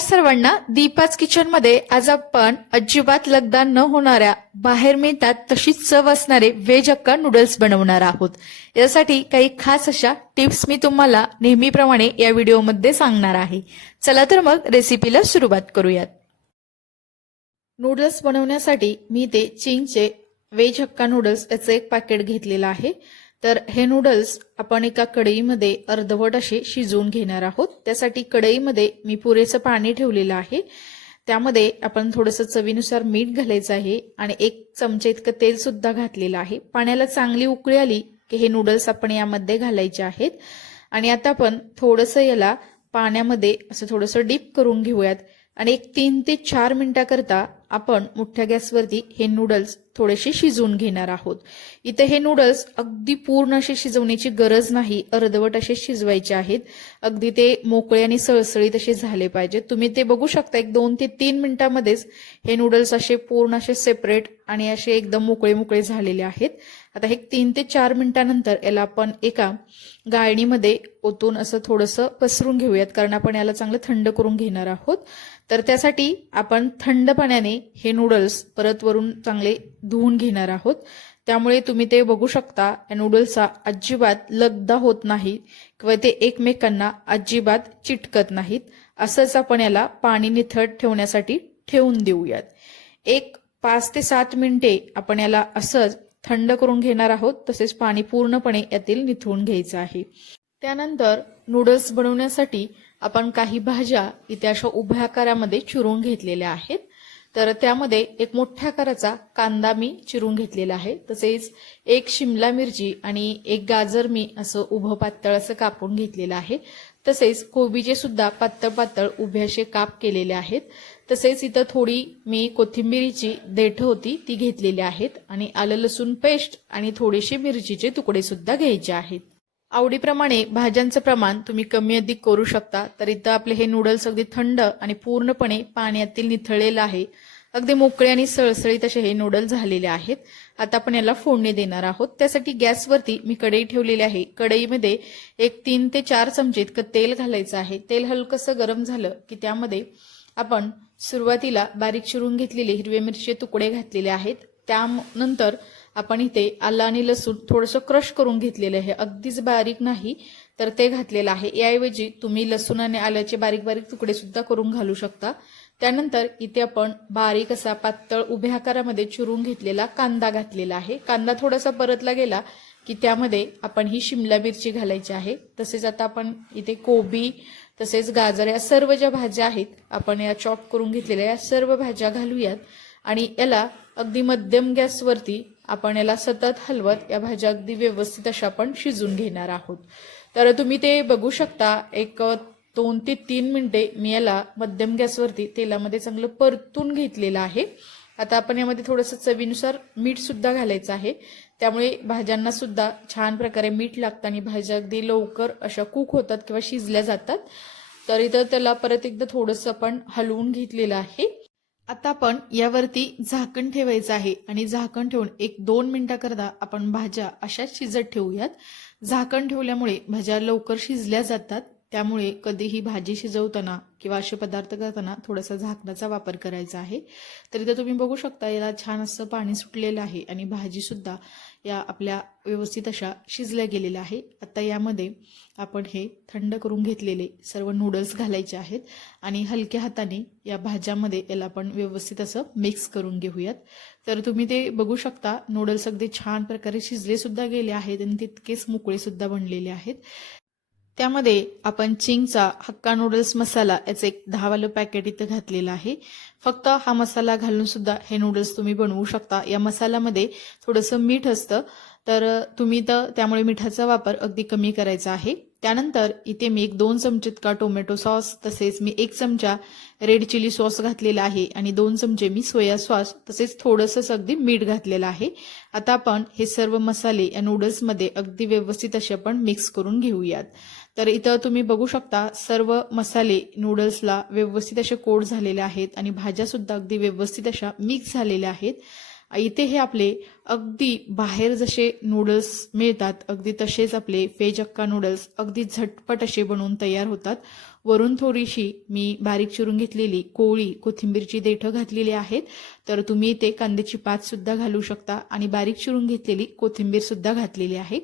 सर्वांना, दीपाच किचन मध्ये आज आपण अजिबात लगदा न होणाऱ्या, बाहेर मिळतात तशीच चव असणारे व्हेज हक्का नूडल्स बनवणार आहोत। यासाठी काही खास अशा टिप्स मी तुम्हाला नेहमीप्रमाणे या व्हिडिओमध्ये सांगणार आहे। चला तर मग रेसिपीला सुरुवात करूयात। नूडल्स बनवण्यासाठी मी ते चिंगचे व्हेज हक्का नूडल्स याचे एक पॅकेट घेतलेलं आहे। तर हे नूडल्स आपण एका कढईमध्ये अर्धवट असे शिजवून घेणार आहोत। त्यासाठी कढईमध्ये मी पुरेसं पाणी ठेवलेलं आहे। त्यामध्ये आपण थोडंसं चवीनुसार मीठ घालायचं आहे आणि 1 चमचा इतकं तेल सुद्धा घातलेलं आहे। पाण्याला चांगली उकळी आली की हे नूडल्स आपण यामध्ये घालायचे आहेत आणि आता आपण थोडंसं याला पाण्यामध्ये असं थोडंसं डीप करून घेऊयात आणि 3 ते 4 मिनिटाकरता आपण मोठ्या गॅसवरती हे नूडल्स थोडेसे शिजवून घेणार आहोत। इथे हे नूडल्स अगदी पूर्ण असे शिजवण्याची गरज नाही, अर्धवट असे शिजवायचे आहेत। अगदी ते मोकळे आणि सळसळीत असे झाले पाहिजेत। तुम्ही ते बघू शकता 2 ते 3 मिनिटांमध्येच हे नूडल्स असे पूर्ण असे सेपरेट आणि असे एकदम मोकळे मोकळे झालेले आहेत। आता हे 3 ते 4 मिनिटांनंतर याला आपण एका गाळणीमध्ये ओतून असं थोडंसं पसरून घेऊयात, कारण आपण याला चांगलं थंड करून घेणार आहोत। तर त्यासाठी आपण थंड पाण्याने हे नूडल्स परत वरून चांगले धुवून घेणार आहोत। त्यामुळे तुम्ही ते बघू शकता या नूडल्सचा अजिबात लगदा होत नाही किंवा ते एकमेकांना अजिबात चिटकत नाहीत। असंच आपण याला पाणी निथळ ठेवण्यासाठी ठेवून देऊयात। 5 ते 7 मिनिटे आपण याला असंच थंड करून घेणार आहोत। तसेच पाणी पूर्णपणे यातील निथळून घ्यायचं आहे। त्यानंतर नूडल्स बनवण्यासाठी आपण काही भाज्या इथे अशा उभ्या आकारामध्ये चिरून घेतलेल्या आहेत। तर त्यामध्ये एक मोठ्या आकाराचा कांदा मी चिरून घेतलेला आहे। तसेच 1 शिमला मिरची आणि 1 गाजर मी असं उभं पातळ असं कापून घेतलेलं आहे। तसेच कोबीचे सुद्धा पातळ पातळ उभे असे काप केलेले आहेत। तसेच इथं थोडी मी कोथिंबीरीची देठ होती ती घेतलेली आहेत आणि आलं लसूण पेस्ट आणि थोडेसे मिरचीचे तुकडे सुद्धा घ्यायचे आहेत। आवडीप्रमाणे भाज्यांचं प्रमाण तुम्ही कमी अधिक करू शकता। तर इथं आपले हे नूडल्स अगदी थंड आणि पूर्णपणे पाण्यातील निथळलेलं आहे। अगदी मोकळे आणि सळसळीत असे हे नूडल्स झालेले आहेत। आता आपण याला फोडणी देणार आहोत। त्यासाठी गॅसवरती मी कढई ठेवलेली आहे। कढईमध्ये 3 ते 4 चमचे इतकं तेल घालायचं आहे। तेल हलकसं गरम झालं की त्यामध्ये आपण सुरुवातीला बारीक चिरून घेतलेले हिरवे मिरचीचे तुकडे घातलेले आहेत। त्यानंतर आपण इथे आलं आणि लसूण थोडंसं क्रश करून घेतलेलं आहे, अगदीच बारीक नाही, तर ते घातलेलं आहे। याऐवजी तुम्ही लसूण आणि आल्याचे बारीक बारीक तुकडे सुद्धा करून घालू शकता। त्यानंतर इथे आपण बारीक असा पातळ उभ्या आकारामध्ये चिरून घेतलेला कांदा घातलेला आहे। कांदा थोडासा परतला गेला की त्यामध्ये आपण ही शिमला मिरची घालायची आहे। तसेच आता आपण इथे कोबी तसेच गाजर या सर्व ज्या भाज्या आहेत आपण या चॉप करून घेतलेल्या या सर्व भाज्या घालूयात आणि याला अगदी मध्यम गॅसवरती आपण याला सतत हलवत या भाज्या अगदी व्यवस्थित अशा आपण शिजून घेणार आहोत। तर तुम्ही ते बघू शकता 2 ते 3 मिनिटे मी याला मध्यम गॅसवरती तेलामध्ये चांगलं परतून घेतलेलं आहे। आता आपण यामध्ये थोडंसं चवीनुसार मीठ सुद्धा घालायचं आहे। त्यामुळे भाज्यांना सुद्धा छान प्रकारे मीठ लागतं आणि भाज्या अगदी लवकर अशा कुक होतात किंवा शिजल्या जातात। तर इथं त्याला परत एकदा थोडंसं आपण हलवून घेतलेलं आहे। आता आपण यावरती झाकण ठेवायचं आहे आणि झाकण ठेवून 1-2 मिनिटाकरता आपण भाज्या अशा शिजत ठेवूयात। झाकण ठेवल्यामुळे भाज्या लवकर शिजल्या जातात। त्यामुळे कधीही भाजी शिजवताना किंवा असे पदार्थ करताना थोडासा झाकणाचा वापर करायचा आहे। तर इथं तुम्ही बघू शकता याला छान असं पाणी सुटलेलं आहे आणि भाजी सुद्धा या आपल्या व्यवस्थित अशा शिजल्या गेलेल्या आहे। आता यामध्ये आपण हे थंड करून घेतलेले सर्व नूडल्स घालायचे आहेत आणि हलक्या हाताने या भाज्यामध्ये याला आपण व्यवस्थित असं मिक्स करून घेऊयात। तर तुम्ही ते बघू शकता नूडल्स अगदी छान प्रकारे शिजले सुद्धा गेले आहेत आणि तितकेच मोकळे सुद्धा बनलेले आहेत। त्यामध्ये आपण चिंगचा हक्का नूडल्स मसाला याचं 10 वालं पॅकेट इथं घातलेलं आहे। फक्त हा मसाला घालून सुद्धा हे नूडल्स तुम्ही बनवू शकता। या मसाल्यामध्ये थोडंसं मीठ असतं, तर तुम्ही त्यामुळे मिठाचा वापर अगदी कमी करायचा आहे। त्यानंतर इथे मी 2 चमचे इतका टोमॅटो सॉस तसेच मी 1 चमचा रेड चिली सॉस घातलेला आहे आणि 2 चमचे मी सोया सॉस तसेच थोडंसं अगदी मीठ घातलेलं आहे। आता आपण हे सर्व मसाले या नूडल्समध्ये अगदी व्यवस्थित असे आपण मिक्स करून घेऊयात। तर इथं तुम्ही बघू शकता सर्व मसाले नूडल्सला व्यवस्थित असे कोट झालेले आहेत आणि भाज्या सुद्धा अगदी व्यवस्थित अशा मिक्स झालेल्या आहेत। इथे हे आपले अगदी बाहेर जसे नूडल्स मिळतात अगदी तसेच आपले व्हेज हक्का नूडल्स अगदी झटपट असे बनवून तयार होतात. वरून थोडीशी मी बारीक चिरून घेतलेली कोवळी कोथिंबीरची देठं घातलेली आहेत. तर तुम्ही इथे कांद्याची पात सुद्धा घालू शकता आणि बारीक चिरून घेतलेली कोथिंबीर सुद्धा घातलेली आहे.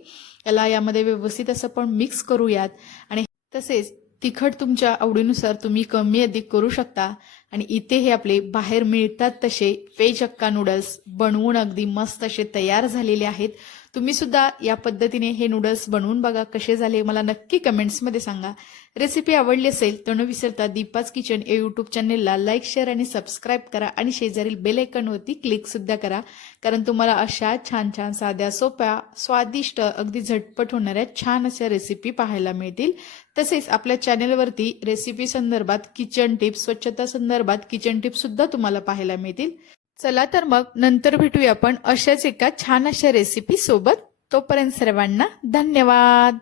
यामध्ये व्यवस्थित असं पण मिक्स करूयात आणि तसेच तिखट तुमच्या आवडीनुसार तुम्ही कमी अधिक करू शकता. आणि इथे हे आपले बाहेर मिळतात तसे व्हेज हक्का नूडल्स बनवून अगदी मस्त असे तयार झालेले आहेत. तुम्ही सुद्धा या पद्धतीने हे नूडल्स बनवून बघा, कसे झाले मला नक्की कमेंट्समध्ये सांगा. रेसिपी आवडली असेल तर न विसरता दीपाज किचन या यूट्यूब चॅनेलला लाईक, शेअर आणि सबस्क्राईब करा आणि शेजारील बेल आयकॉनवरती क्लिक सुद्धा करा, कारण तुम्हाला अशा छान छान साध्या सोप्या स्वादिष्ट अगदी झटपट होणाऱ्या छान अशा रेसिपी पाहायला मिळतील. तसेच आपल्या चॅनेलवरती रेसिपी संदर्भात किचन टिप्स, स्वच्छता संदर्भात किचन टिप्स सुद्धा तुम्हाला पाहायला मिळतील. चला तर मग नंतर भेटूया आपण अशाच एका छान अशा रेसिपी सोबत. तोपर्यंत सर्वांना धन्यवाद.